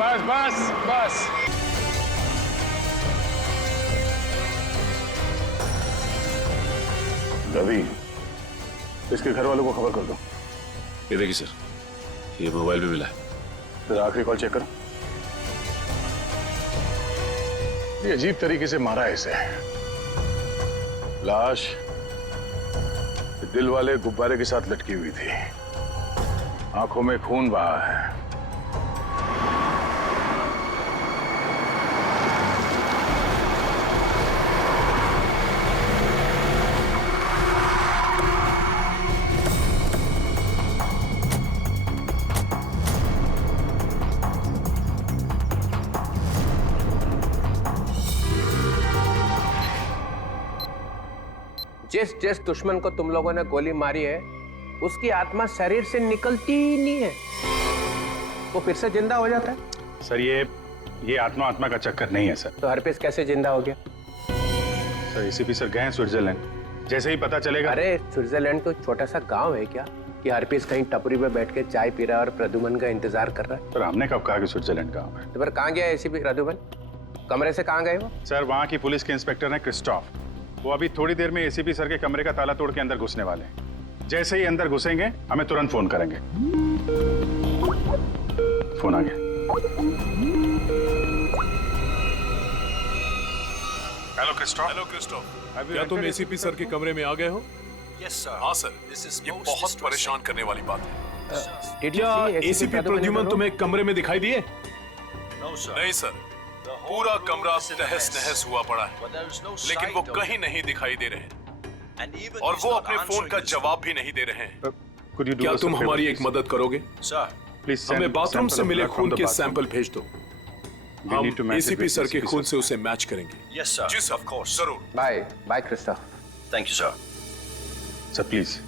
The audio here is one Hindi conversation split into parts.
बस बस बस। रवि, इसके घर वालों को खबर कर दो। ये देखिए सर, ये मोबाइल भी मिला है। जरा आखिरी कॉल चेक करो। ये अजीब तरीके से मारा है इसे। लाश दिल वाले गुब्बारे के साथ लटकी हुई थी, आंखों में खून बहा है। जिस जिस दुश्मन को तुम लोगों ने गोली मारी है उसकी आत्मा शरीर से निकलती ही नहीं है, वो फिर से जिंदा हो जाता है। सर ये आत्मा का चक्कर नहीं है सर। तो हरपेश कैसे जिंदा हो गया? सर एसीपी सर गए हैं स्विट्जरलैंड, जैसे ही पता चलेगा। अरे स्विट्जरलैंड तो छोटा सा गांव है क्या कि हरपेश कहीं टपरी पे बैठ के चाय पी रहा है और प्रद्युमन का इंतजार कर रहा है? सर हमने कब कहा कि स्विट्जरलैंड गाँव है? तो फिर कहाँ गया एसीपी प्रद्युमन? कमरे से कहाँ गए वो? सर वहाँ की पुलिस के इंस्पेक्टर हैं क्रिस्टोफ, वो अभी थोड़ी देर में एसीपी सर के कमरे का ताला तोड़ के अंदर घुसने वाले हैं। जैसे ही अंदर घुसेंगे हमें तुरंत फोन करेंगे। फोन आ गया। Hello Christophe. क्या तुम एसीपी सर के कमरे में आ गए हो? Yes sir. हाँ सर, ये बहुत परेशान करने वाली बात है। क्या एसीपी प्रद्युमन तुम्हें कमरे में दिखाई दिए? No sir. नहीं सर, पूरा कमरा तहस नहस हुआ पड़ा है, लेकिन वो कहीं नहीं दिखाई दे रहे हैं और वो अपने फोन का जवाब भी नहीं दे रहे हैं। क्या तुम हमारी एक मदद करोगे? सर प्लीज हमें बाथरूम से मिले खून के सैंपल भेज दो, हम एसीपी सर के खून से उसे मैच करेंगे। Yes sir. जी सर, ऑफ कोर्स, जरूर। Bye bye Christoph. Thank you sir. Sir please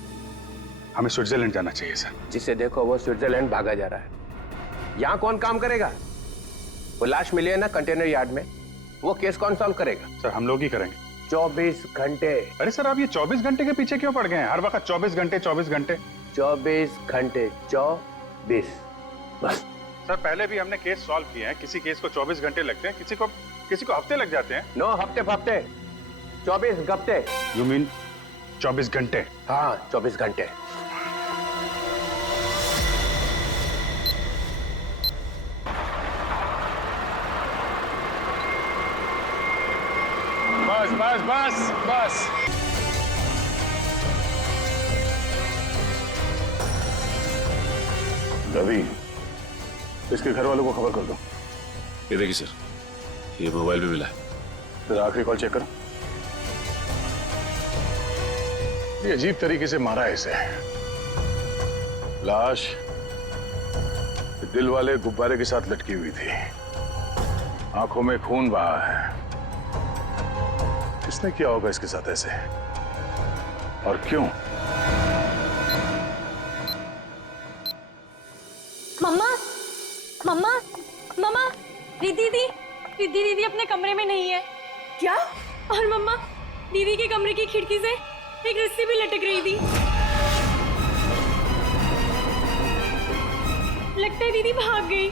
हमें स्विट्जरलैंड जाना चाहिए सर। जिसे देखो वो स्विट्जरलैंड भागा जा रहा है। यहाँ कौन काम करेगा? वो लाश मिली है ना कंटेनर यार्ड में, वो केस कौन सॉल्व करेगा? सर हम लोग ही करेंगे। 24 घंटे। अरे सर आप ये 24 घंटे के पीछे क्यों पड़ गए हैं? हर वक्त 24 घंटे 24 घंटे 24 घंटे 24 बस। सर पहले भी हमने केस सॉल्व किए हैं, किसी केस को 24 घंटे लगते हैं, किसी को हफ्ते लग जाते हैं। नो हफ्ते 24 घंटे। यू मीन 24 घंटे? हाँ 24 घंटे। बस बस बस बस। रवि, इसके घर वालों को खबर कर दो। ये देखिए सर, ये मोबाइल भी मिला है। जरा आखिरी कॉल चेक करो। ये अजीब तरीके से मारा है इसे। लाश दिल वाले गुब्बारे के साथ लटकी हुई थी, आंखों में खून बहा है। किसने किया होगा इसके साथ ऐसे, और क्यों? मम्मा मम्मा मम्मा, दीदी दीदी अपने कमरे में नहीं है। क्या? और मम्मा, दीदी के कमरे की खिड़की से एक रस्सी भी लटक रही थी। लगता है दीदी भाग गई।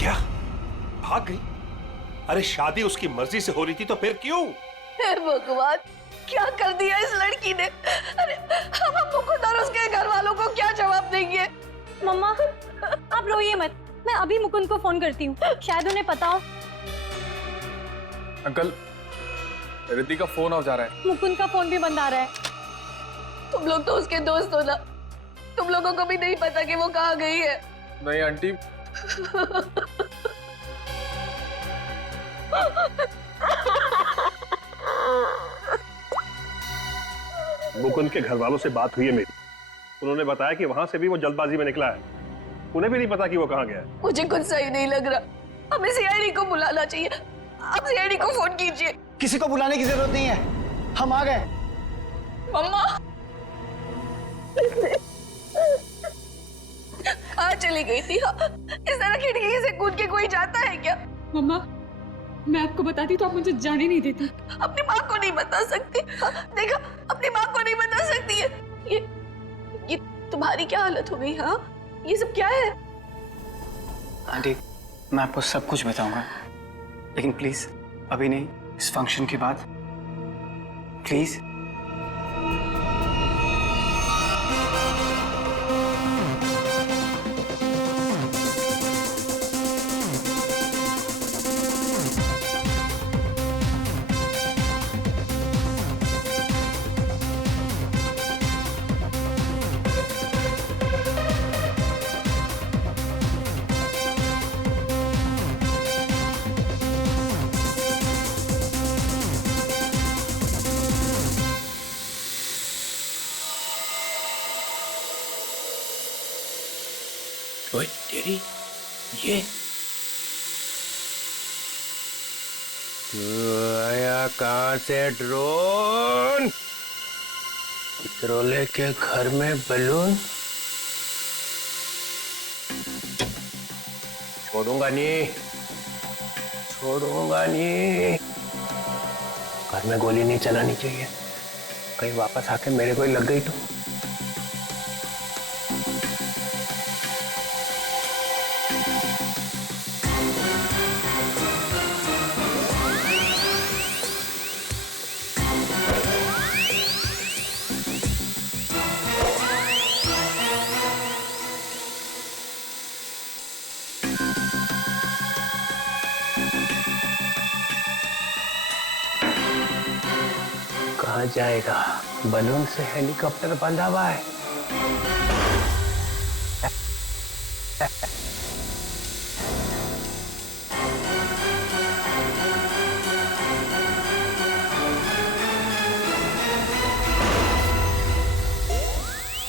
क्या भाग गई? अरे शादी उसकी मर्जी से हो रही थी तो फिर क्यों? हे भगवान, क्या कर दिया इस लड़की ने? अरे हम मुकुंद और उसके घर वालों को क्या जवाब देंगे? मम्मा आप रोइए मत, मैं अभी मुकुंद को फोन करती हूँ, शायद उन्हें पता हो। अंकल, रिद्धि का फोन ऑफ जा रहा है। मुकुंद का फोन भी बंद आ रहा है। तुम लोग तो उसके दोस्त हो ना, तुम लोगों को भी नहीं पता कि वो कहाँ गई है? नहीं आंटी, मुकुंद के घर वालों से बात हुई है मेरी, उन्होंने बताया कि वहां से भी वो जल्दबाजी में निकला है, उन्हें भी नहीं पता कि वो कहाँ गया है। मुझे कुछ सही नहीं लग रहा, हमें सीआईडी को बुलाना चाहिए। आप सीआईडी को फोन कीजिए। किसी को बुलाने की जरूरत नहीं है, हम आ गए। मम्मा कहाँ चली गई थी? इस तरह खिड़की से कूद के कोई जाता है क्या? मम्मा, मैं आपको बताती तो आप मुझे जाने नहीं देती। अपनी माँ को नहीं बता सकती? देखा, अपनी माँ को नहीं बता सकती है। ये तुम्हारी क्या हालत हो गई? हाँ, ये सब क्या है? आंटी, मैं आपको सब कुछ बताऊंगा, लेकिन प्लीज अभी नहीं, इस फंक्शन के बाद प्लीज। ओए तेरी ये आया कहाँ से ड्रोन? इतरोले के घर में बलून? छोड़ूंगा नहीं, छोड़ूंगा नहीं। घर में गोली नहीं चलानी चाहिए, कहीं वापस आके मेरे को ही लग गई तो। कहाँ जाएगा? बलून से हेलीकॉप्टर बंधा हुआ है।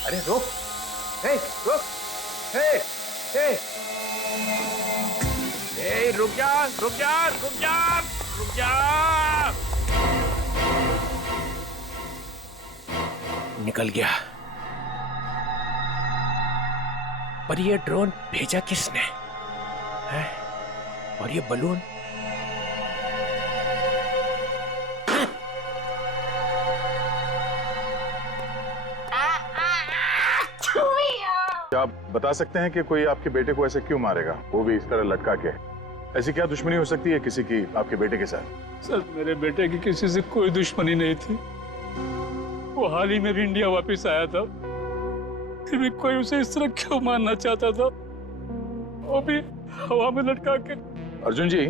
अरे रुक, हे रुक, हे रुक जा, रुक जा, रुक जा, रुक जा। निकल गया। पर ये ड्रोन भेजा किसने है? और ये बलून? क्या आप बता सकते हैं कि कोई आपके बेटे को ऐसे क्यों मारेगा, वो भी इस तरह लटका के? ऐसी क्या दुश्मनी हो सकती है किसी की आपके बेटे के साथ? सर, मेरे बेटे की किसी से कोई दुश्मनी नहीं थी। वो हाल ही में भी इंडिया वापस आया था, फिर भी कोई उसे इस तरह क्यों मारना चाहता था, वो भी हवा में लटका के। अर्जुन जी,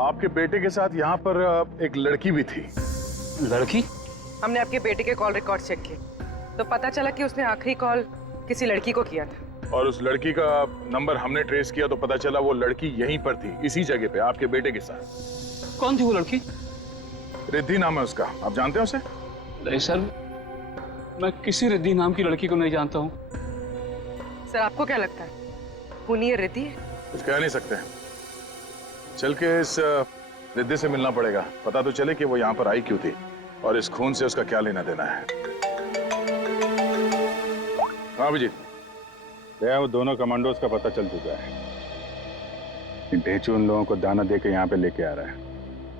आपके बेटे के साथ यहाँ पर एक लड़की भी थी। लड़की? हमने आपके बेटे के कॉल रिकॉर्ड चेक किए तो पता चला कि उसने आखिरी कॉल किसी लड़की को किया था। और उस लड़की का नंबर हमने ट्रेस किया तो पता चला वो लड़की यहीं पर थी, इसी जगह पे आपके बेटे के साथ। कौन थी वो लड़की? रिद्धि नाम है उसका, आप जानते हैं उसे? नहीं सर, मैं किसी रिद्धि नाम की लड़की को नहीं जानता हूँ। सर, आपको क्या लगता है खूनी रिद्धि है? कुछ कह नहीं सकते, चल के इस रिद्धि से मिलना पड़ेगा, पता तो चले कि वो यहाँ पर आई क्यों थी और इस खून से उसका क्या लेना देना है। हाँ अभिजीत, वो दोनों कमांडोज का पता चल चुका है। ढेचू उन लोगों को दाना दे के यहाँ पे लेके आ रहा है,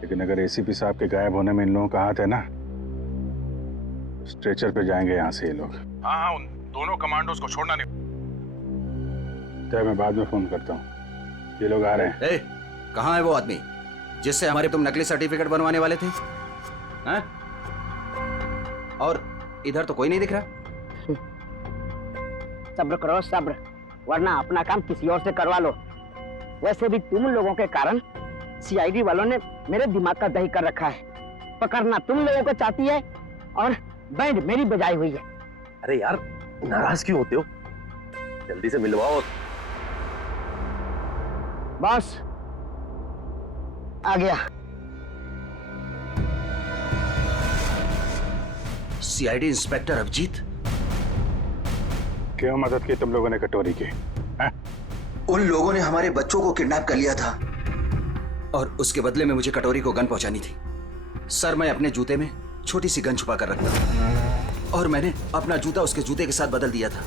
लेकिन अगर एसीपी साहब के गायब होने में इन लोगों का हाथ है ना, स्ट्रेचर पे जाएंगे यहाँ से ये लोग। हाँ, उन दोनों कमांडोज को छोड़ना नहीं। तो मैं बाद में फोन करता हूँ, ये लोग आ रहे हैं। कहाँ है वो आदमी जिससे हमारे तुम नकली सर्टिफिकेट बनवाने वाले थे? हैं? और इधर तो कोई नहीं दिख रहा। सब्र करो सब्र, वरना अपना काम किसी और से करवा लो। वैसे भी तुम लोगों के कारण सीआईडी वालों ने मेरे दिमाग का दही कर रखा है। पकड़ना तुम लोगों को चाहती है और बैंड मेरी बजाई हुई है। अरे यार, नाराज क्यों होते हो? जल्दी से मिलवाओ। बॉस आ गया। सीआईडी इंस्पेक्टर अभिजीत, क्यों मदद की तुम लोगों ने कटोरी की? उन लोगों ने हमारे बच्चों को किडनैप कर लिया था और उसके बदले में मुझे कटोरी को गन पहुंचानी थी। सर, मैं अपने जूते में छोटी सी गन छुपा कर रखता था और मैंने अपना जूता उसके जूते के साथ बदल दिया था।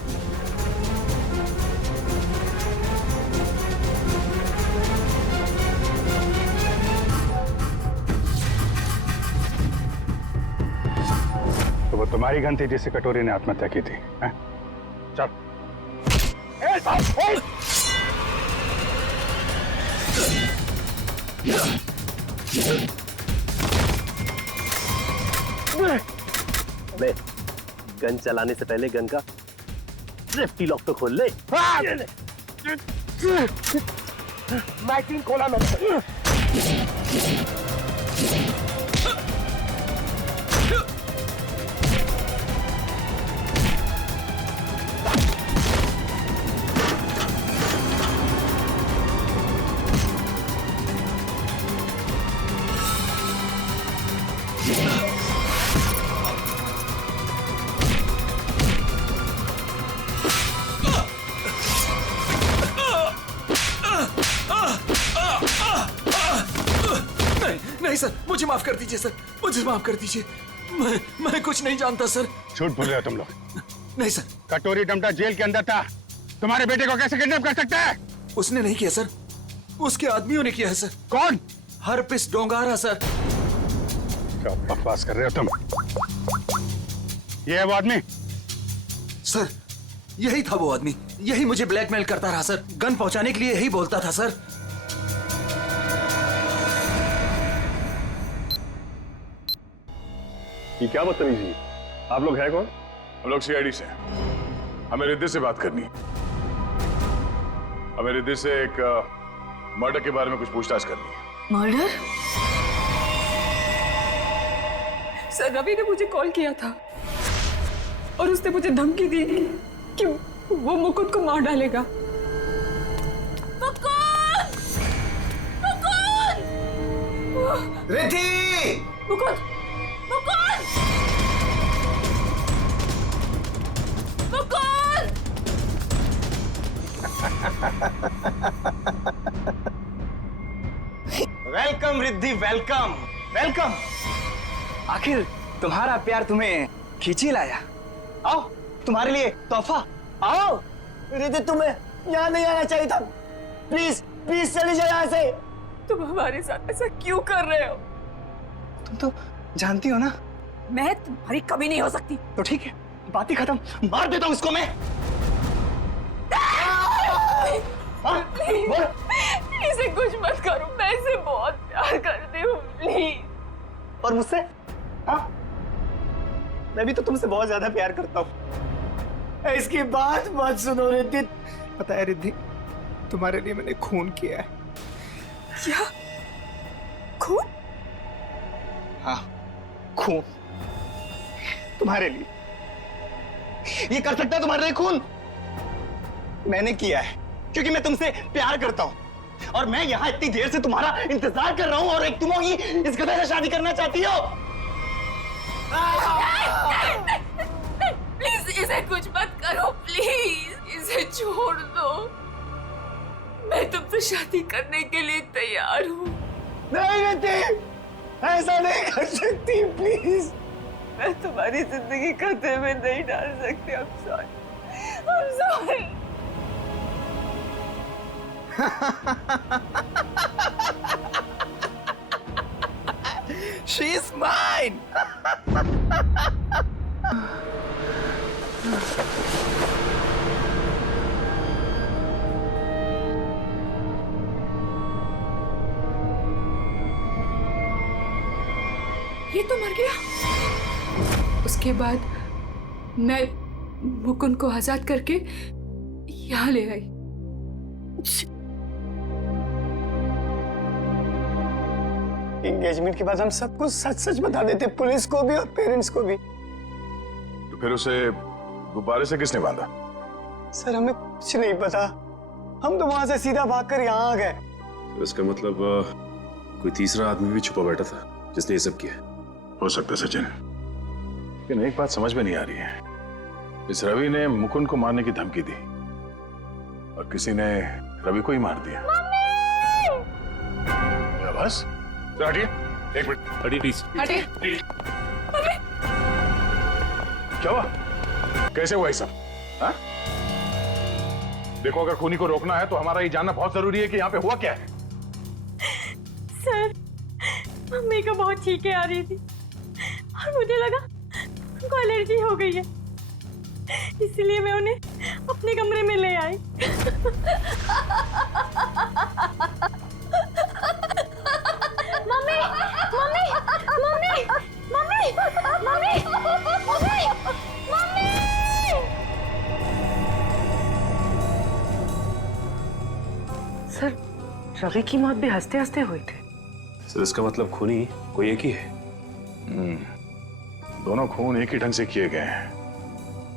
तो वो तुम्हारी गन थी जिससे कटोरी ने आत्महत्या की थी? चल। अबे, गन चलाने से पहले गन का सेफ्टी लॉक तो खोल ले। मैगजीन खोला मैंने। नहीं सर, मुझे माफ कर दीजिए सर, मुझे माफ कर दीजिए। मैं कुछ नहीं जानता सर। झूठ बोल रहे हो तुम लोग। नहीं सर। कटोरी डमटा जेल के अंदर था, तुम्हारे बेटे को कैसे किडनैप कर सकता है? उसने नहीं किया सर, उसके आदमियों ने किया है सर। कौन? Herpes डोंगारा sir. क्या बकवास कर रहे हो तुम? ये है वो आदमी? सर, यही था वो आदमी, यही मुझे ब्लैकमेल करता रहा सर, गन पहुंचाने के लिए यही बोलता था सर। ये क्या बदतमीजी? आप लोग हैं कौन? हम लोग सीआईडी से। हमें रिद्धि से बात करनी है। हमें रिद्धि से एक मर्डर के बारे में कुछ पूछताछ करनी है। मर्डर? सर, रवि ने मुझे कॉल किया था और उसने मुझे धमकी दी कि वो मुकुंद को मार डालेगा। Riddhi! Mukund! Mukund! Mukund! Welcome Riddhi, welcome welcome. आखिर तुम्हारा प्यार तुम्हें खींच ही लाया। आओ, तुम्हारे लिए तोहफा। आओ। रिद्धि, तुम्हें यहाँ नहीं आना चाहिए था। प्लीज प्लीज चली जाओ यहाँ से। तुम हमारे साथ ऐसा क्यों कर रहे हो? तुम तो जानती हो ना मैं तुम्हारी कभी नहीं हो सकती। तो ठीक है, बात ही खत्म। मार देता हूँ इसको मैं। इसे कुछ मत करो, मैं इसे बहुत प्यार करती हूँ, प्लीज। और मुझसे? हाँ, मैं भी तो तुमसे बहुत ज्यादा प्यार करता हूँ। इसकी बात मत सुनो रिद्धि। पता है रिद्धि, तुम्हारे लिए मैंने खून किया है। क्या? खून? हाँ, खून तुम्हारे लिए। ये कर सकता है तुम्हारे लिए खून? मैंने किया है क्योंकि मैं तुमसे प्यार करता हूं और मैं यहाँ इतनी देर से तुम्हारा इंतजार कर रहा हूं और एक तुम ही इस गधा से शादी करना चाहती हो। प्लीज इसे कुछ मत करो, प्लीज इसे छोड़ दो। मैं तुमसे शादी करने के लिए तैयार हूँ। नहीं रिद्धि, ऐसा नहीं कर सकती, प्लीज। मैं तुम्हारी जिंदगी खतरे में नहीं डाल सकती। I'm sorry. I'm sorry. She's mine. ये तो मर गया। उसके बाद मैं मुकुंद को आजाद करके यहाँ ले आई। एंगेजमेंट के बाद हम सब कुछ सच सच बता देते, पुलिस को भी और पेरेंट्स को भी। तो फिर उसे गुब्बारे से किसने बांधा? सर, हमें कुछ नहीं पता। हम तो वहां से सीधा भागकर यहाँ आ गए। तो इसका मतलब कोई तीसरा आदमी भी छुपा बैठा था जिसने ये सब किया। हो सकता है सचिन, लेकिन एक बात समझ में नहीं आ रही है। इस रवि ने मुकुंद को मारने की धमकी दी और किसी ने रवि को ही मार दिया। क्या बस? हटिए, एक मिनट। हटिए प्लीज। हटिए। क्या हुआ? कैसे हुआ ये सब? हाँ? देखो, अगर खूनी को रोकना है तो हमारा ये जानना बहुत जरूरी है कि यहाँ पे हुआ क्या है। सर, मम्मी को बहुत छींकें आ रही थी और मुझे लगा उनको एलर्जी हो गई है, इसलिए मैं उन्हें अपने कमरे में ले आई। सर रवि की मौत भी हंसते हंसते हुई थी। सर इसका मतलब खूनी कोई एक ही है। दोनों खून एक ही ढंग से किए गए हैं,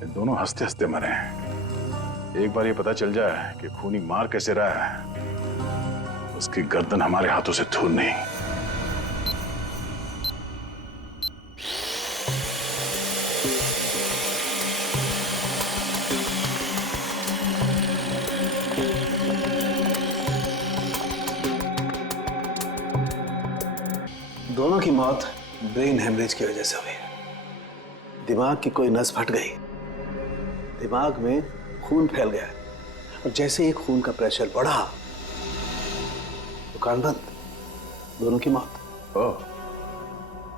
ये दोनों हंसते हंसते मरे हैं। एक बार ये पता चल जाए कि खूनी मार कैसे रहा है, उसकी गर्दन हमारे हाथों से दूर नहीं। दोनों की मौत ब्रेन हेमरेज की वजह से हुई। दिमाग की कोई नस फट गई, दिमाग में खून फैल गया और जैसे ही खून का प्रेशर बढ़ा तो कान बंद, दोनों की मौत। ओह,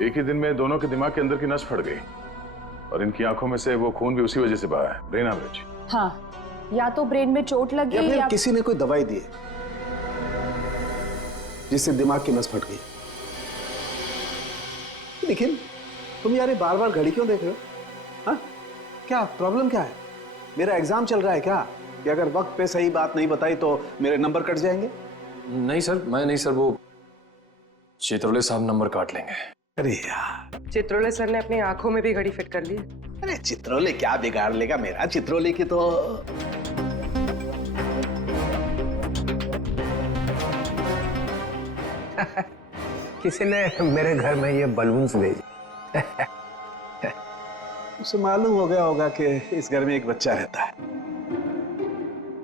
एक ही दिन में दोनों के दिमाग के अंदर की नस फट गई और इनकी आंखों में से वो खून भी उसी वजह से बहा है, ब्रेन हेमरेज। हाँ, या तो ब्रेन में चोट लगी या फिर या किसी ने कोई दवाई दी है जिससे दिमाग की नस फट गई। लेकिन तुम यार बार बार घड़ी क्यों देख रहे हो? हाँ, क्या प्रॉब्लम क्या है? मेरा एग्जाम चल रहा है क्या कि अगर वक्त पे सही बात नहीं बताई तो मेरे नंबर कट जाएंगे? नहीं सर, मैं नहीं सर, वो चित्रोले साहब नंबर काट लेंगे। अरे यार, चित्रोले सर ने अपनी आंखों में भी घड़ी फिट कर ली। अरे चित्रोले क्या बिगाड़ लेगा मेरा? चित्रोले की तो किसी ने मेरे घर में ये बलून्स भेजे। उसे मालूम हो गया होगा कि इस घर में एक बच्चा रहता है।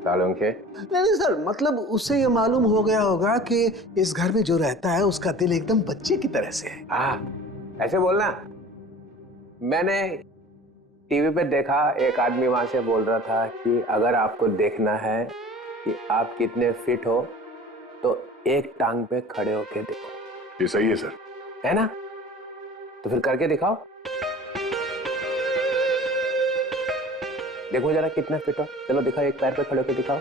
सालों के नहीं सर, मतलब उसे ये मालूम हो गया होगा कि इस घर में जो रहता है उसका दिल एकदम बच्चे की तरह से है। हाँ, ऐसे बोलना। मैंने टीवी पे देखा, एक आदमी वहां से बोल रहा था कि अगर आपको देखना है कि आप कितने फिट हो तो एक टांग पे खड़े होके देखो। ये सही है सर, है ना? तो फिर करके दिखाओ, देखो जरा कितने फिट हो। चलो दिखाओ, एक पैर पे खड़े होके दिखाओ।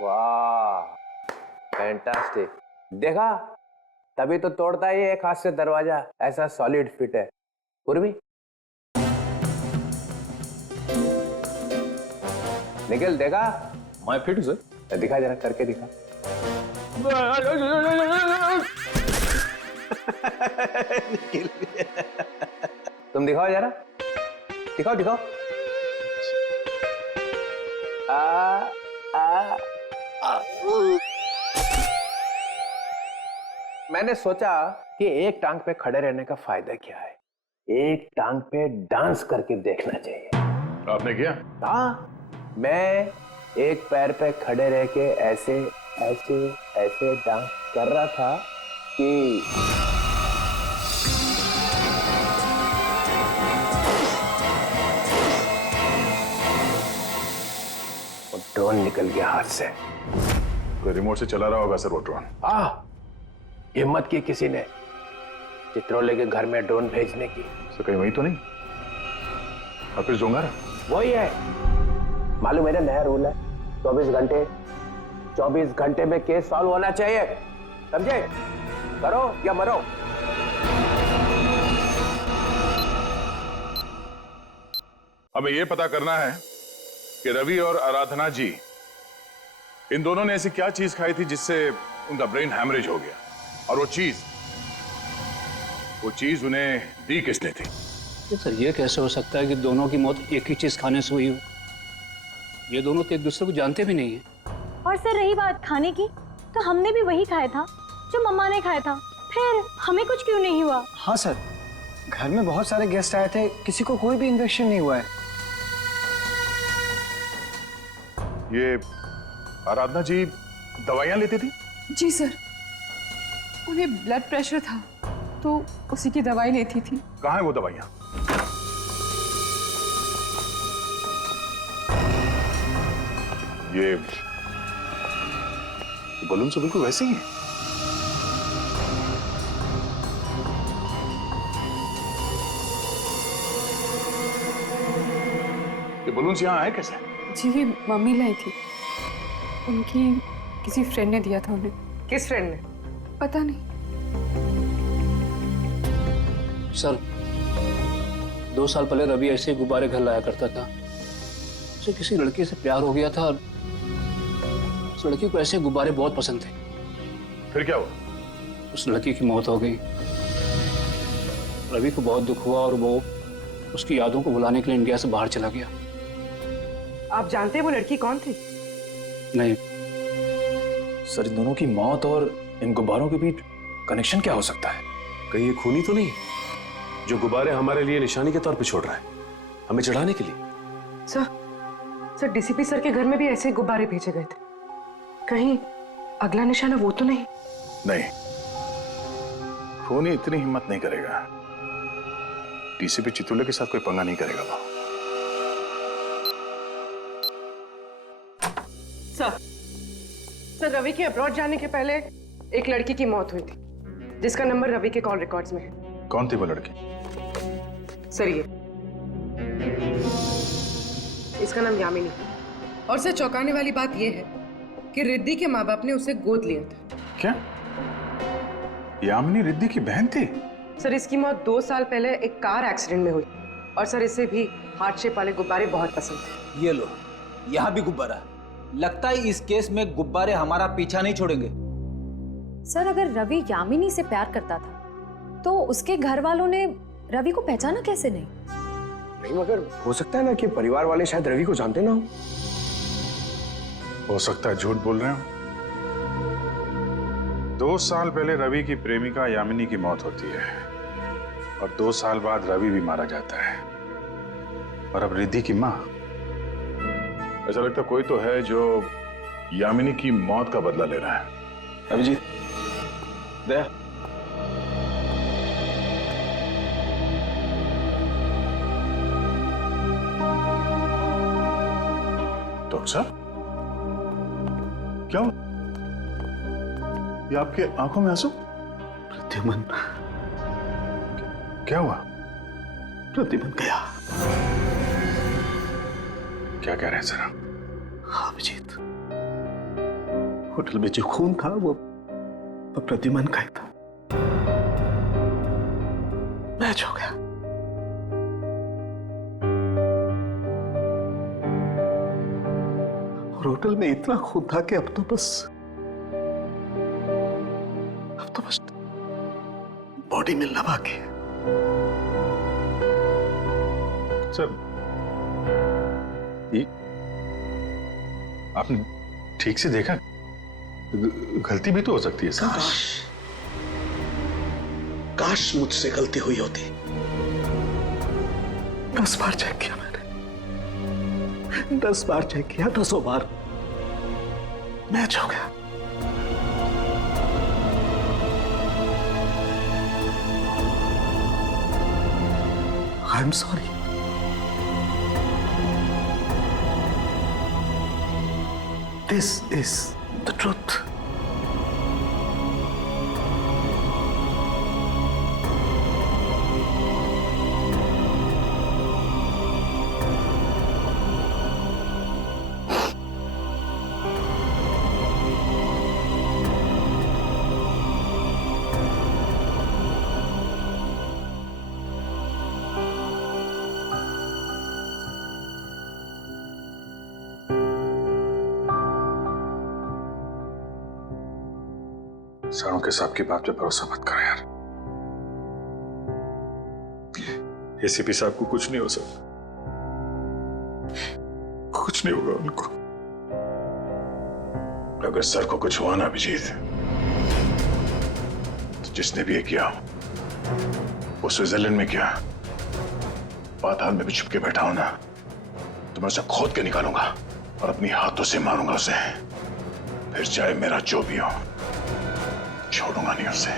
वाह, फैंटास्टिक। देखा, तभी तो तोड़ता ही एक हाथ से दरवाजा, ऐसा सॉलिड फिट है। पूर्वी निकल, देखा? मैं फिट हूं सर। दिखा जरा, करके दिखा। तुम दिखाओ जरा, दिखाओ दिखाओ। मैंने सोचा कि एक टांग पे खड़े रहने का फायदा क्या है, एक टांग पे डांस करके देखना चाहिए। आपने किया? हाँ, मैं एक पैर पे खड़े रह के ऐसे ऐसे ऐसे डांस कर रहा था कि वो ड्रोन निकल गया हाथ से। कोई रिमोट से चला रहा होगा सर वो ड्रोन। हाँ, हिम्मत की किसी ने चित्रोले के घर में ड्रोन भेजने की। सर कहीं वही तो नहीं? ऑफिस डोंगर वही है। मालूम मेरा नया रूल है, 24 घंटे में केस सॉल्व होना चाहिए, समझे? करो या मरो। हमें यह पता करना है कि रवि और आराधना जी, इन दोनों ने ऐसी क्या चीज खाई थी जिससे उनका ब्रेन हैमरेज हो गया, और वो चीज उन्हें दी किसने थी? सर ये कैसे हो सकता है कि दोनों की मौत एक ही चीज खाने से हुई हो? ये दोनों तो एक दूसरे को जानते भी नहीं है। और सर रही बात खाने की, तो हमने भी वही खाया था जो मम्मा ने खाया था, फिर हमें कुछ क्यों नहीं हुआ? हाँ सर, घर में बहुत सारे गेस्ट आए थे, किसी को कोई भी इन्फेक्शन नहीं हुआ है। ये आराधना जी दवाइयां लेती थी? जी सर, उन्हें ब्लड प्रेशर था तो उसी की दवाई लेती थी। कहाँ है वो दवाइयां? ये बलून से बिल्कुल वैसे ही है। ये बलून्स यहाँ आए कैसे? जी ये मम्मी लाई थी, उनकी किसी फ्रेंड ने दिया था उन्हें। किस फ्रेंड ने? पता नहीं सर। 2 साल पहले रवि ऐसे ही गुब्बारे घर लाया करता था, उसे किसी लड़की से प्यार हो गया था और उस लड़की को ऐसे गुब्बारे बहुत पसंद थे। फिर क्या हुआ? उस लड़की की मौत हो गई। रवि को बहुत दुख हुआ और वो उसकी यादों को भुलाने के लिए इंडिया से बाहर चला गया। आप जानते हैं वो लड़की कौन थी? नहीं सर, इन दोनों की मौत और इन गुब्बारों के बीच कनेक्शन क्या हो सकता है? कहीं ये खूनी तो नहीं जो गुब्बारे हमारे लिए निशानी के तौर पे छोड़ रहा है, हमें चढ़ाने के लिए? सर डीसीपी सर के घर में भी ऐसे गुब्बारे भेजे गए थे। कहीं अगला निशाना वो तो नहीं? नहीं, खूनी इतनी हिम्मत नहीं करेगा। डीसीपी चितुले के साथ कोई पंगा नहीं करेगा वो। सर रवि के अब्रॉड जाने के पहले एक लड़की की मौत हुई थी जिसका नंबर रवि के कॉल रिकॉर्ड्स में है। कौन थी वो लड़की? सर ये इसका नाम यामिनी। और सर चौंकाने वाली बात यह है कि रिद्धि के माँ बाप ने उसे गोद लिया था। क्या यामिनी रिद्धि की बहन थी? सर इसकी मौत 2 साल पहले एक कार एक्सीडेंट में हुई और सर इसे भी हार्ट शेप वाले गुब्बारे बहुत पसंद थे। ये लो, यहाँ भी गुब्बारा। लगता है इस केस में गुब्बारे हमारा पीछा नहीं छोड़ेंगे। सर अगर रवि यामिनी से प्यार करता था तो उसके घर वालों ने रवि को पहचाना कैसे नहीं? नहीं, मगर हो सकता है ना कि परिवार वाले शायद रवि को जानते ना हो सकता है झूठ बोल रहे हो। 2 साल पहले रवि की प्रेमिका यामिनी की मौत होती है और 2 साल बाद रवि भी मारा जाता है और अब रिद्धि की मां। ऐसा लगता है कोई तो है जो यामिनी की मौत का बदला ले रहा है। अभिजीत, दया, डॉक्टर साहब क्या हुआ? ये आपके आंखों में आंसू? प्रद्युमन, क्या हुआ? प्रद्युमन गया। क्या कह रहे हैं जरा? हाँ अभिजीत, होटल में जो खून था वो प्रद्युमन का ही था। मैच हो गया। और होटल में इतना खून था कि अब तो बस बॉडी मिलना बाकी है। सर आपने ठीक से देखा? गलती भी तो हो सकती है सर। काश मुझसे गलती हुई होती। 10 बार चेक किया मैंने, 10 बार चेक किया, 10 बार मैच हो गया। I am sorry. This is the truth. सारों के साहब की बात पे भरोसा मत करो यार। एसीपी साहब को कुछ नहीं हो सकता, कुछ नहीं होगा उनको। अगर सर को कुछ हुआ ना अभिजीत, तो जिसने भी ये किया वो स्विट्जरलैंड में किया, पाताल में भी छुप के बैठा हो ना, तो मैं उसे खोद के निकालूंगा और अपनी हाथों से मारूंगा उसे। फिर चाहे मेरा जो भी हो, छोड़ूंगा नहीं उसे।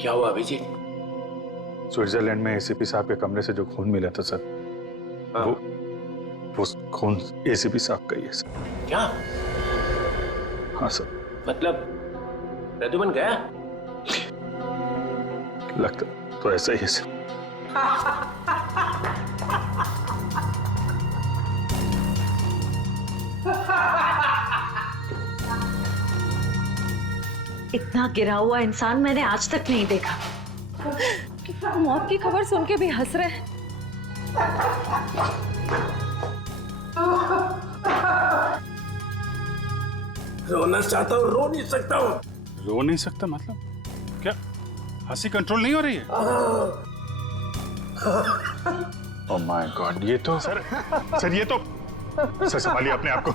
क्या हुआ अभिजीत? स्विट्जरलैंड में एसीपी साहब के कमरे से जो खून मिला था सर, वो खून एसीपी साहब का ही है सर। क्या? हाँ सर। मतलब प्रद्युमन गया? लगता तो ऐसा ही है सर। इतना गिरा हुआ इंसान मैंने आज तक नहीं देखा। मौत की खबर सुन के भी हंस रहे हैं। रोना चाहता हूँ, रो नहीं सकता हूँ। रो नहीं सकता मतलब क्या? हंसी कंट्रोल नहीं हो रही है? ओह माय गॉड, ये तो सर ये तो सर संभालिए अपने आप को,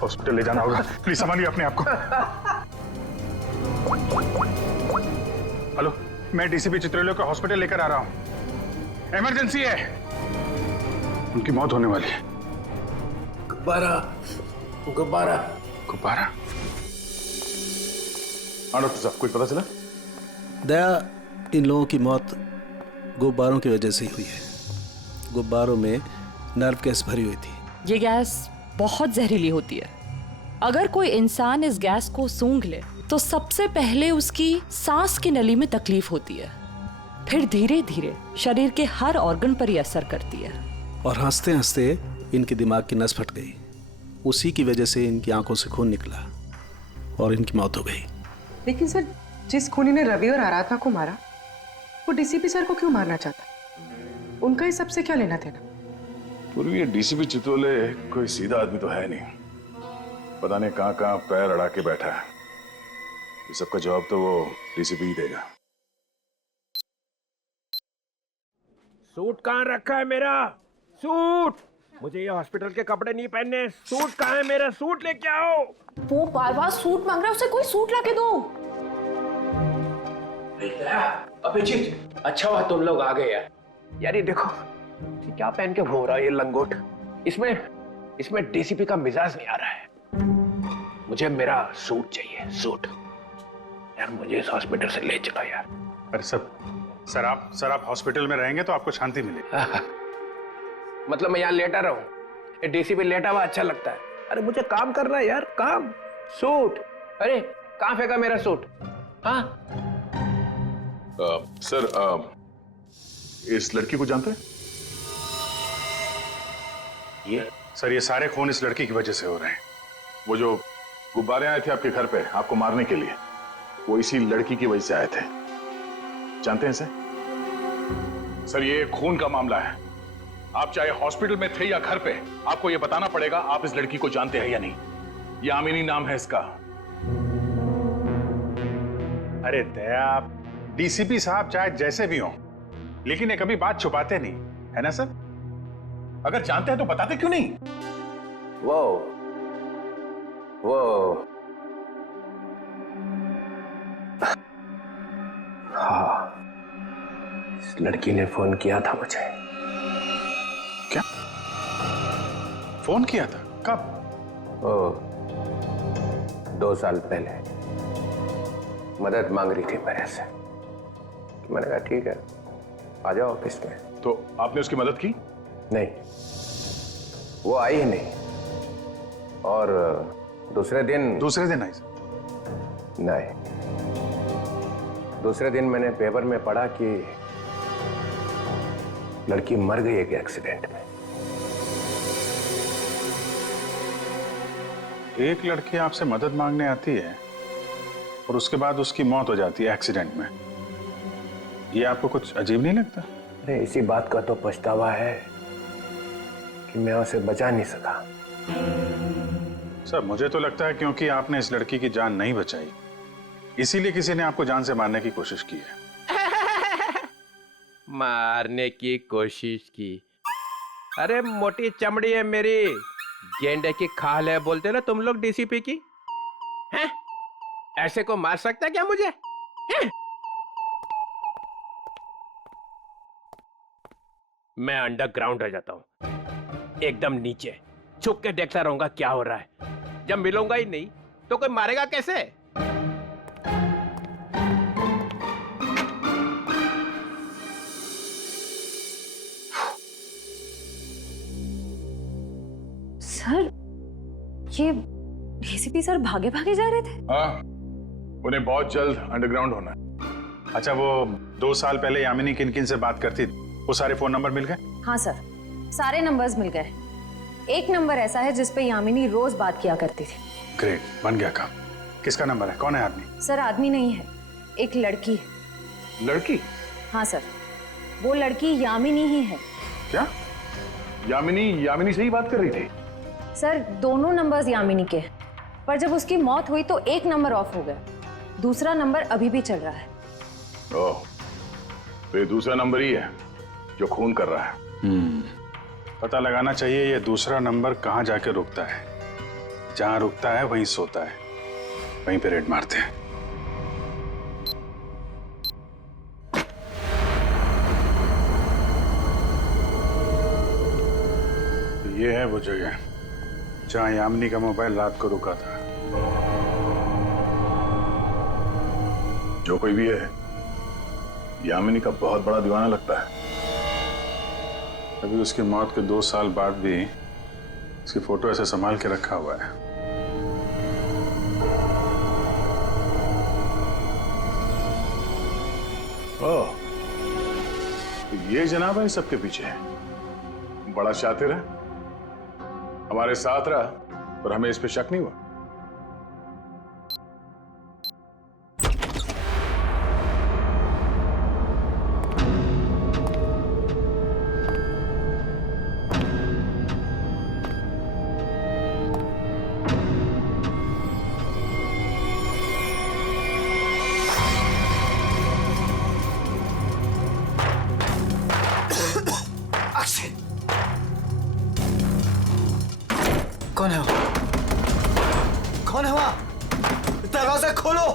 हॉस्पिटल ले जाना होगा, प्लीज संभालिए अपने आप को। हेलो, मैं डीसीपी चित्रलोक को हॉस्पिटल लेकर आ रहा हूँ, इमरजेंसी है, उनकी मौत होने वाली है। गुब्बारा गुब्बारा गुब्बारा? हाँ डॉक्टर साहब, कुछ पता चला? दया, इन लोगों की मौत गुब्बारों की वजह से ही हुई है। गुब्बारों में नर्व गैस भरी हुई थी। ये गैस बहुत जहरीली होती है। अगर कोई इंसान इस गैस को सूंघ ले तो सबसे पहले उसकी सांस की नली में तकलीफ होती है, फिर धीरे धीरे शरीर के हर ऑर्गन पर ये असर करती है। और हंसते हंसते इनके दिमाग की नस फट गई, उसी की वजह से इनकी आंखों से खून निकला और इनकी मौत हो गई। लेकिन सर, जिस खूनी ने रवि और आराधना को मारा, वो डीसीपी सर को क्यों मारना चाहता? उनका इस सबसे क्या लेना देना? पूर्वी, ये डीसीपी चित्रोले कोई सीधा आदमी तो है नहीं, पता नहीं कहां कहां पैर अड़ा के बैठा है। इस सबका जवाब तो वो डीसीपी ही देगा। सूट कहाँ रखा है मेरा? सूट! मुझे ये हॉस्पिटल के कपड़े नहीं पहनने। सूट कहाँ है मेरा? सूट लेके आओ। वो बार बार सूट मांग रहा है, उसे कोई सूट लाके दो। अभिजीत, अच्छा हुआ तुम लोग आ गए यार। यार ये देखो, ये क्या पहन के घूम रहा है ये लंगोट? इसमें डीसीपी का मिजाज नहीं आ रहा है। मुझे मेरा सूट चाहिए, सूट। यार मुझे इस हॉस्पिटल से ले चलो यार। अरे सर आप हॉस्पिटल में रहेंगे तो आपको शांति मिलेगी। मतलब मैं यहाँ लेटा रहूं? ये डीसीपी लेटा हुआ अच्छा लगता है? अरे मुझे काम करना है यार, काम। सूट, अरे कहाँ फेंका मेरा सूट? हाँ सर, इस लड़की को जानते हैं? ये सारे खून इस लड़की की वजह से हो रहे हैं। वो जो गुब्बारे आए थे आपके घर पे आपको मारने के लिए, वो इसी लड़की की वजह से आए थे। जानते हैं इसे? सर, ये खून का मामला है। आप चाहे हॉस्पिटल में थे या घर पे, आपको ये बताना पड़ेगा आप इस लड़की को जानते हैं या नहीं। यामिनी नाम है इसका। अरे दया, डीसीपी साहब चाहे जैसे भी हों, लेकिन ये कभी बात छुपाते नहीं, है ना सर? अगर जानते हैं तो बताते क्यों नहीं? वो हाँ, इस लड़की ने फोन किया था मुझे। क्या फोन किया था? कब? 2 साल पहले मदद मांग रही थी मेरे से। मैंने कहा ठीक है, आ जाओ ऑफिस में। तो आपने उसकी मदद की? नहीं, वो आई ही नहीं। और दूसरे दिन आई? नहीं, दूसरे दिन मैंने पेपर में पढ़ा कि लड़की मर गई एक एक्सीडेंट में। एक लड़की आपसे मदद मांगने आती है और उसके बाद उसकी मौत हो जाती है एक्सीडेंट में। ये आपको कुछ अजीब नहीं लगता? अरे इसी बात का तो पछतावा है कि मैं उसे बचा नहीं सका। सर, मुझे तो लगता है क्योंकि आपने इस लड़की की जान नहीं बचाई, इसीलिए किसी ने आपको जान से मारने की कोशिश की है। मारने की कोशिश की? अरे मोटी चमड़ी है मेरी, गेंडे की खाल है बोलते ना तुम लोग डीसीपी की। हैं? ऐसे को मार सकता है क्या मुझे? हैं? मैं अंडरग्राउंड हो जाता हूं, एकदम नीचे छुप के देखता रहूंगा क्या हो रहा है। जब मिलूंगा ही नहीं तो कोई मारेगा कैसे? सर, ये डीसीपी सर भागे भागे जा रहे थे? हाँ, उन्हें बहुत जल्द अंडरग्राउंड होना है। अच्छा, वो 2 साल पहले यामिनी किन किन से बात करती थी, वो सारे फोन नंबर मिल गए? हाँ सर, सारे नंबर्स मिल गए। एक नंबर ऐसा है जिस पे यामिनी रोज बात किया करती थी। ग्रेट, बन गया काम। किसका नंबर है? कौन है आदमी? सर आदमी नहीं है, एक लड़की है। लड़की? हाँ सर, वो लड़की यामिनी ही है। क्या? यामिनी से ही बात कर रही थी? सर दोनों नंबर्स यामिनी के हैं, पर जब उसकी मौत हुई तो एक नंबर ऑफ हो गया, दूसरा नंबर अभी भी चल रहा है। ओह, तो ये दूसरा नंबर ही है जो खून कर रहा है। पता लगाना चाहिए ये दूसरा नंबर कहाँ जाके रुकता है। जहां रुकता है वहीं सोता है, वहीं पे रेड मारते हैं। तो ये है वो जगह जहां यामिनी का मोबाइल रात को रुका था। जो कोई भी है, यामिनी का बहुत बड़ा दीवाना लगता है। अभी उसकी मौत के 2 साल बाद भी उसकी फोटो ऐसे संभाल के रखा हुआ है। ओह, तो ये जनाब है सबके पीछे, बड़ा शातिर है, हमारे साथ रहा और हमें इस पे शक नहीं हुआ। कौन है वो? कौन है वहां? दरवाजा खोलो।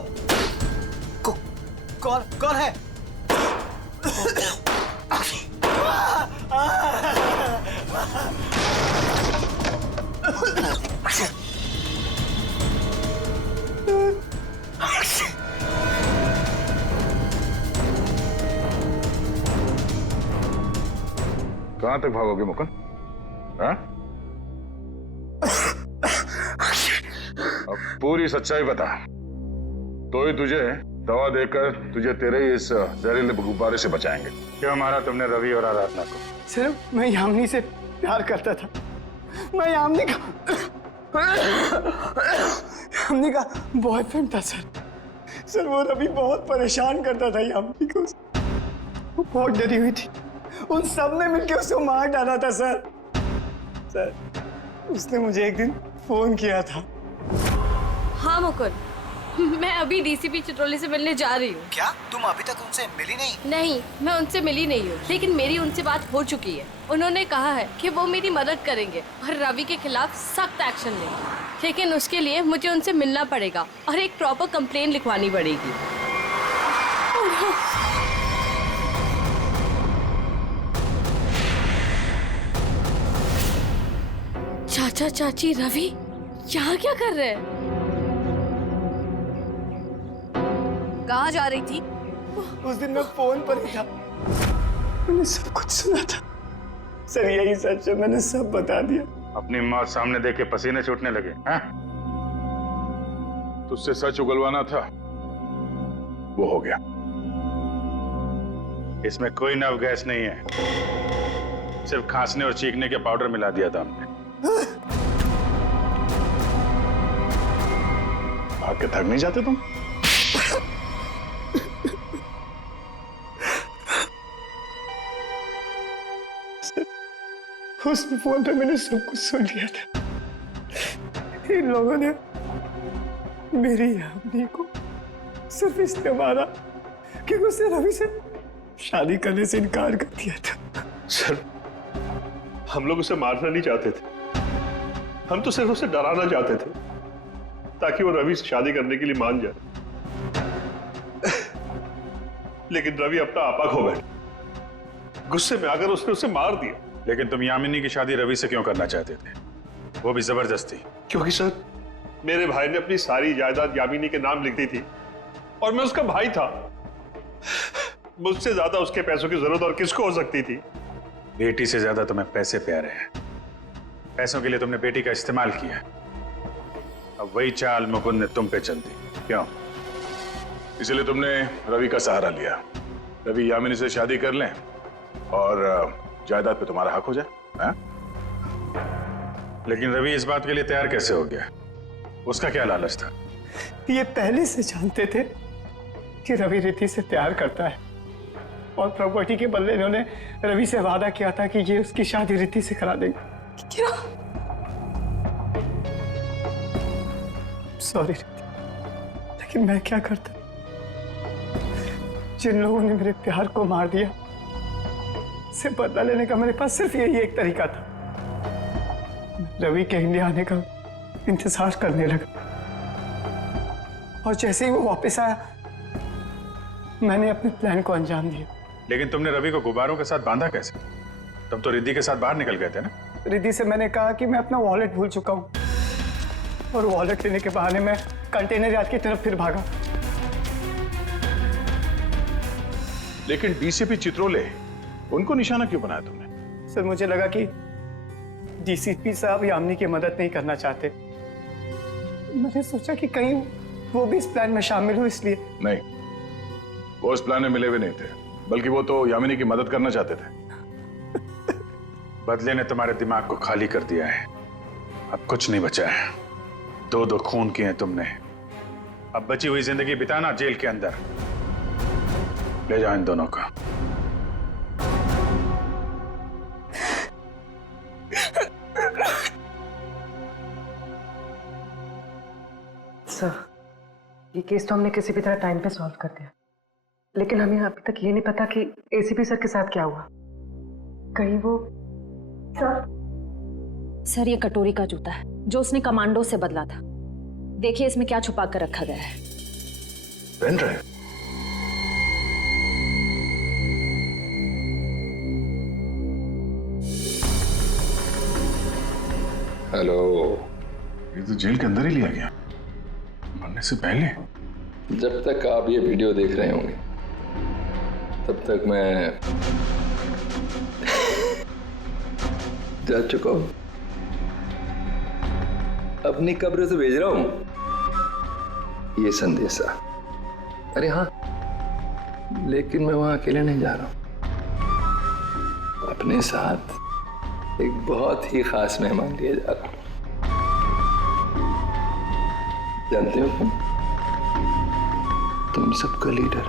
कौन है? कहां तक भागोगे मुकुंद? हाँ? अब पूरी सच्चाई बता, तो ही तुझे दवा देकर तुझे तेरे इस जहरीले गुब्बारे से बचाएंगे। क्यों मारा तुमने रवि और आराधना को? सर मैं यामिनी से प्यार करता था, मैं यामिनी का बॉयफ्रेंड था सर। वो रवि बहुत परेशान करता था यामिनी को, वो बहुत डरी हुई थी, उन सब ने मिलकर उसको मार डाला था सर। उसने मुझे एक दिन फोन किया था। हाँ मुकुंद, मैं अभी डीसीपी चित्रोली से मिलने जा रही हूँ। क्या तुम अभी तक उनसे मिली नहीं? नहीं, मैं उनसे मिली नहीं हूँ, लेकिन मेरी उनसे बात हो चुकी है। उन्होंने कहा है कि वो मेरी मदद करेंगे और रवि के खिलाफ सख्त एक्शन लेंगे, लेकिन उसके लिए मुझे उनसे मिलना पड़ेगा और एक प्रॉपर कंप्लेन लिखवानी पड़ेगी। चाचा चाची रवि यहाँ क्या कर रहे हैं? कहाँ जा रही थी? उस दिन मैं फोन पर ही था, मैंने सब कुछ सुना था सर। यही सच है, मैंने सब बता दिया। अपनी मौत सामने देख के पसीने छूटने लगे हैं? तुझसे सच उगलवाना था, वो हो गया। इसमें कोई नव गैस नहीं है, सिर्फ खांसने और चीखने के पाउडर मिला दिया था हमने। भाग के थक नहीं जाते तुम? उस फोन पे मैंने सब कुछ सुन लिया था। इन लोगों ने मेरी यामिनी को सिर्फ इसलिए मारा क्योंकि उसने रवि से शादी करने से इनकार कर दिया था। सर, हम लोग उसे मारना नहीं चाहते थे, हम तो सिर्फ उसे डराना चाहते थे ताकि वो रवि से शादी करने के लिए मान जाए। लेकिन रवि अपना आपा खो बैठा, गुस्से में आकर उसने उसे मार दिया। लेकिन तुम यामिनी की शादी रवि से क्यों करना चाहते थे, वो भी जबरदस्ती? क्योंकि सर, मेरे भाई ने अपनी सारी जायदाद यामिनी के नाम लिख दी थी और मैं उसका भाई था। मुझसे ज्यादा उसके पैसों की जरूरत और किसको हो सकती थी? बेटी से ज्यादा तुम्हें पैसे प्यारे हैं, पैसों के लिए तुमने बेटी का इस्तेमाल किया। अब वही चाल मुकुंद ने तुम पे चल दी। क्यों? इसलिए तुमने रवि का सहारा लिया। रवि यामिनी से शादी कर लें और जायदाद पे तुम्हारा हक हो जाए। हाँ? लेकिन रवि इस बात के लिए तैयार कैसे हो गया? उसका क्या लालच था? ये पहले से जानते थे कि रवि रिद्धि से प्यार करता है और प्रॉपर्टी के बदले इन्होंने रवि से वादा किया था कि ये उसकी शादी रिद्धि से करा देंगे। क्या? सॉरी रिद्धि, लेकिन मैं क्या करता? जिन लोगों ने मेरे प्यार को मार दिया, से बदला लेने का मेरे पास सिर्फ यही एक तरीका था। रवि के इंडिया आने का इंतजार करने लगा और जैसे ही वो वापस आया मैंने अपने प्लान को अंजाम दिया। लेकिन तुमने रवि को गुब्बारों के साथ बांधा कैसे? तुम तो रिद्धि के साथ बाहर निकल गए थे ना? रिद्धि से मैंने कहा कि मैं अपना वॉलेट भूल चुका हूँ और वॉलेट लेने के बहाने मैं कंटेनर यार्ड की तरफ फिर भागा। लेकिन डीसीपी चित्रोले, उनको निशाना क्यों बनाया तुमने? सर मुझे लगा कि डीसीपी साहब यामिनी की मदद नहीं करना चाहते। मैंने सोचा कि कहीं वो भी इस प्लान में शामिल हो, इसलिए। नहीं, वो इस प्लान में मिले हुए नहीं थे, बल्कि वो तो यामिनी की मदद करना चाहते थे। बदले ने तुम्हारे दिमाग को खाली कर दिया है, अब कुछ नहीं बचा है। दो दो खून किए हैं तुमने, अब बची हुई जिंदगी बिताना जेल के अंदर। ले जाओ इन दोनों का। सर, ये केस तो हमने किसी भी तरह टाइम पे सॉल्व कर दिया, लेकिन हमें अभी तक ये नहीं पता कि एसीपी सर के साथ क्या हुआ। कहीं वो सर ये कटोरी का जूता है जो उसने कमांडो से बदला था। देखिए इसमें क्या छुपा कर रखा गया है। Pen drive. हेलो। ये तो जेल के अंदर ही लिया गया, मरने से पहले। जब तक आप ये वीडियो देख रहे होंगे तब तक मैं जा चुका हूं। अपनी कब्र से भेज रहा हूं ये संदेशा। अरे हाँ, लेकिन मैं वहां अकेले नहीं जा रहा हूं, अपने साथ एक बहुत ही खास मेहमान लिए जा रहा हूं। जानते हो तुम सबका लीडर